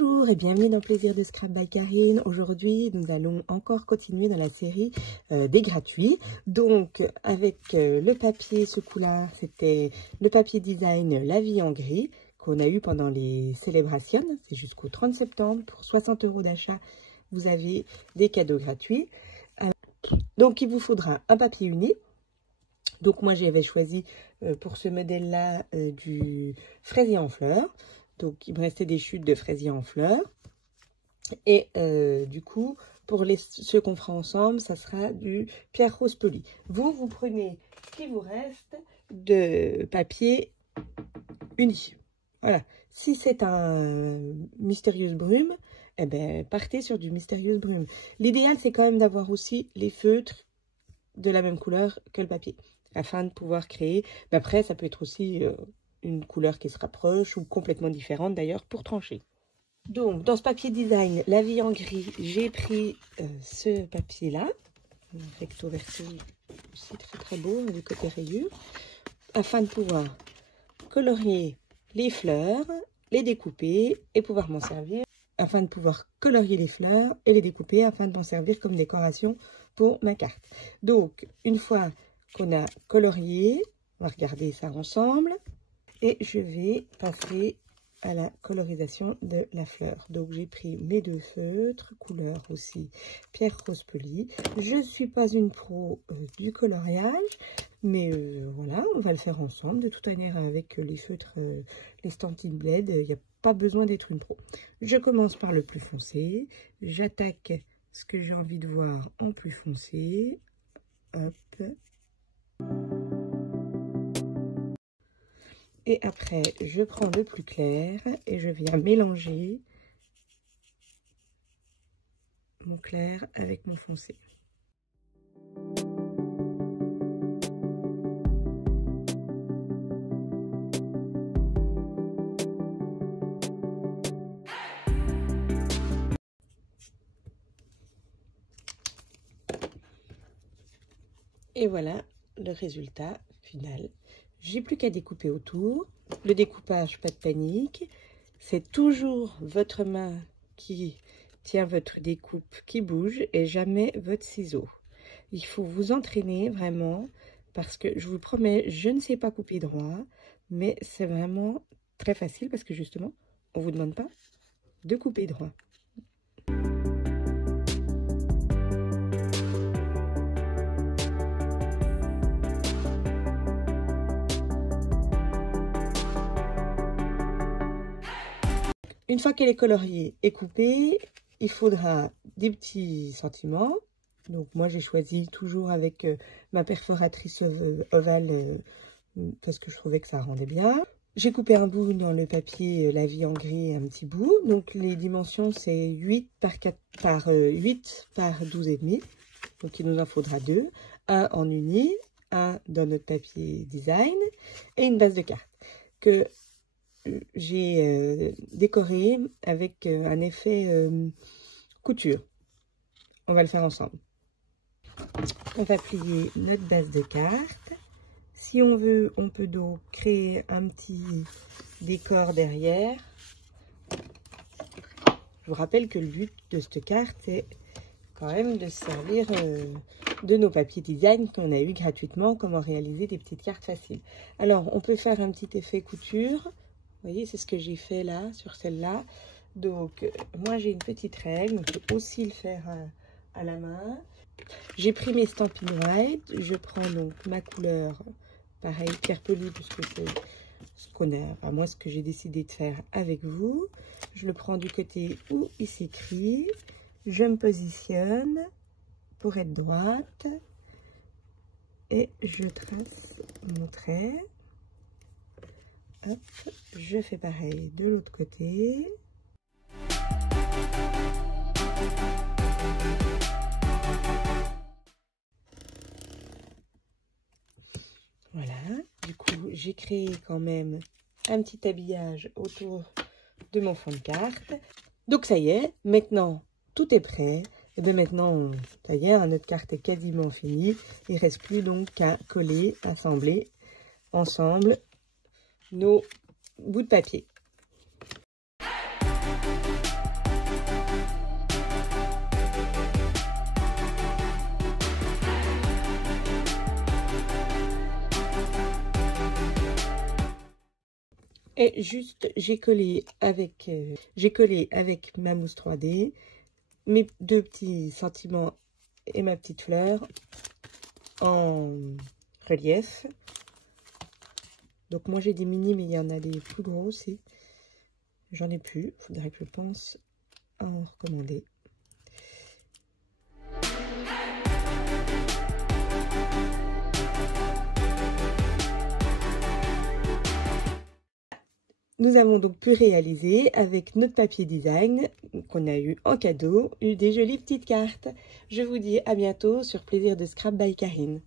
Bonjour et bienvenue dans Plaisir de Scrap by Karine. Aujourd'hui, nous allons encore continuer dans la série des gratuits. Donc, avec le papier, ce coup-là, c'était le papier design La Vie en Gris qu'on a eu pendant les célébrations. C'est jusqu'au 30 septembre. Pour 60 € d'achat, vous avez des cadeaux gratuits. Donc, il vous faudra un papier uni. Donc, moi, j'avais choisi pour ce modèle-là du fraisier en fleurs. Donc, il me restait des chutes de fraisier en fleurs. Et du coup, pour ceux qu'on fera ensemble, ça sera du pierre rose poli. Vous prenez ce qui vous reste de papier uni. Voilà. Si c'est un mystérieuse brume, eh ben, partez sur du mystérieuse brume. L'idéal, c'est quand même d'avoir aussi les feutres de la même couleur que le papier, afin de pouvoir créer. Mais après, ça peut être aussi une couleur qui se rapproche ou complètement différente d'ailleurs pour trancher. Donc, dans ce papier design, La Vie en Gris, j'ai pris ce papier-là, recto verso, c'est très beau du côté rayure, afin de pouvoir colorier les fleurs, les découper et pouvoir m'en servir, afin de pouvoir colorier les fleurs et les découper afin de m'en servir comme décoration pour ma carte. Donc, une fois qu'on a colorié, on va regarder ça ensemble. Et je vais passer à la colorisation de la fleur. Donc, j'ai pris mes deux feutres, couleur aussi pierre rose poli. Je ne suis pas une pro du coloriage, mais voilà, on va le faire ensemble. De toute manière, avec les feutres, les Stampin' Blade, il n'y a pas besoin d'être une pro. Je commence par le plus foncé. J'attaque ce que j'ai envie de voir en plus foncé. Hop. Et après, je prends le plus clair et je viens mélanger mon clair avec mon foncé. Et voilà le résultat final. J'ai plus qu'à découper autour. Le découpage, pas de panique. C'est toujours votre main qui tient votre découpe qui bouge et jamais votre ciseau. Il faut vous entraîner vraiment parce que je vous promets, je ne sais pas couper droit, mais c'est vraiment très facile parce que justement, on ne vous demande pas de couper droit. Une fois qu'elle est coloriée et coupée, il faudra des petits sentiments. Donc moi j'ai choisi toujours avec ma perforatrice ovale parce que je trouvais que ça rendait bien. J'ai coupé un bout dans le papier La Vie en Gris, un petit bout. Donc les dimensions c'est 8 par 8 par 12,5. Donc il nous en faudra deux. Un en uni, un dans notre papier design et une base de carte que j'ai décoré avec un effet couture. On va le faire ensemble. On va plier notre base de carte. Si on veut, on peut donc créer un petit décor derrière. Je vous rappelle que le but de cette carte, c'est quand même de se servir de nos papiers design qu'on a eu gratuitement, comment réaliser des petites cartes faciles. Alors, on peut faire un petit effet couture. Vous voyez, c'est ce que j'ai fait là, sur celle-là. Donc, moi, j'ai une petite règle. On peut aussi le faire à la main. J'ai pris mes Stampin' White. Je prends donc ma couleur, pareil, pierre polie, puisque c'est ce qu'on a, enfin, moi, ce que j'ai décidé de faire avec vous. Je le prends du côté où il s'écrit. Je me positionne pour être droite. Et je trace mon trait. Hop, je fais pareil de l'autre côté. Voilà, du coup, j'ai créé quand même un petit habillage autour de mon fond de carte. Donc ça y est, maintenant tout est prêt. Et bien maintenant, ça y est, notre carte est quasiment finie. Il ne reste plus donc qu'à coller, assembler ensemble nos bouts de papier. Et juste, j'ai collé avec ma mousse 3D mes deux petits sentiments et ma petite fleur en relief. Donc moi j'ai des mini, mais il y en a des plus gros aussi. J'en ai plus, il faudrait que je pense à en recommander. Nous avons donc pu réaliser avec notre papier design qu'on a eu en cadeau, des jolies petites cartes. Je vous dis à bientôt sur Plaisir de Scrap by Karine.